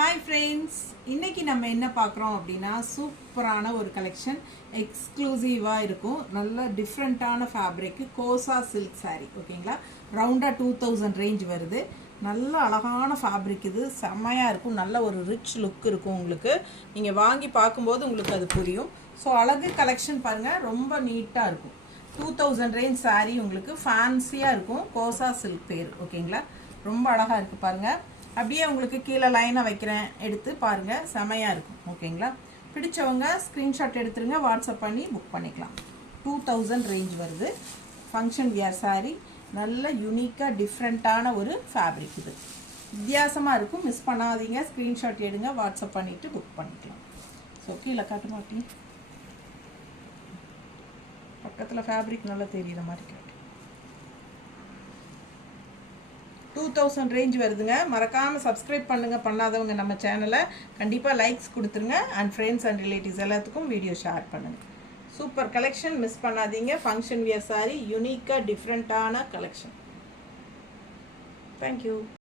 Hi friends, இன்னைக்கு நம்ம என்ன பார்க்குறோம் அப்படின்னா சூப்பரான ஒரு கலெக்ஷன் எக்ஸ்க்ளூசிவாக இருக்கும். நல்ல டிஃப்ரெண்ட்டான ஃபேப்ரிக்கு கோசா சில்க் சாரீ ஓகேங்களா. ரவுண்டாக 2000 ரேஞ்ச் வருது. நல்ல அழகான ஃபேப்ரிக் இது, செம்மையாக இருக்கும். நல்ல ஒரு ரிச் லுக் இருக்கும். உங்களுக்கு நீங்கள் வாங்கி பார்க்கும்போது உங்களுக்கு அது புரியும். ஸோ அழகு கலெக்ஷன் பாருங்கள், ரொம்ப நீட்டாக இருக்கும். 2000 ரேஞ்ச் சாரீ உங்களுக்கு ஃபேன்சியாக இருக்கும். கோசா சில்க் பேர் ஓகேங்களா. ரொம்ப அழகாக இருக்குது பாருங்கள். அப்படியே உங்களுக்கு கீழே லைனை வைக்கிறேன், எடுத்து பாருங்கள், செமையாக இருக்கும் ஓகேங்களா. பிடிச்சவங்க ஸ்க்ரீன்ஷாட் எடுத்துருங்க, வாட்ஸ்அப் பண்ணி புக் பண்ணிக்கலாம். 2000 ரேஞ்ச் வருது. ஃபங்க்ஷன் வியர் சாரீ, நல்ல யூனிக்காக டிஃப்ரெண்ட்டான ஒரு ஃபேப்ரிக் இது, வித்தியாசமாக இருக்கும். மிஸ் பண்ணாதீங்க, ஸ்க்ரீன்ஷாட் எடுங்க, வாட்ஸ்அப் பண்ணிவிட்டு புக் பண்ணிக்கலாம். ஸோ கீழே காட்ட மாட்டேன், பக்கத்தில் ஃபேப்ரிக் நல்லா தெரியுற மாதிரி காட்டு. 2000 ரேஞ்ச் வருதுங்க. மறக்காமல் சப்ஸ்கிரைப் பண்ணுங்கள், பண்ணாதவங்க நம்ம சேனலை. கண்டிப்பாக லைக்ஸ் கொடுத்துருங்க. அண்ட் ஃப்ரெண்ட்ஸ் அண்ட் ரிலேட்டிவ்ஸ் எல்லாத்துக்கும் வீடியோ ஷேர் பண்ணுங்கள். சூப்பர் கலெக்ஷன், மிஸ் பண்ணாதீங்க. ஃபங்க்ஷன் வியர் சாரி, யூனிக்காக டிஃப்ரெண்ட்டான கலெக்ஷன். தேங்க்யூ.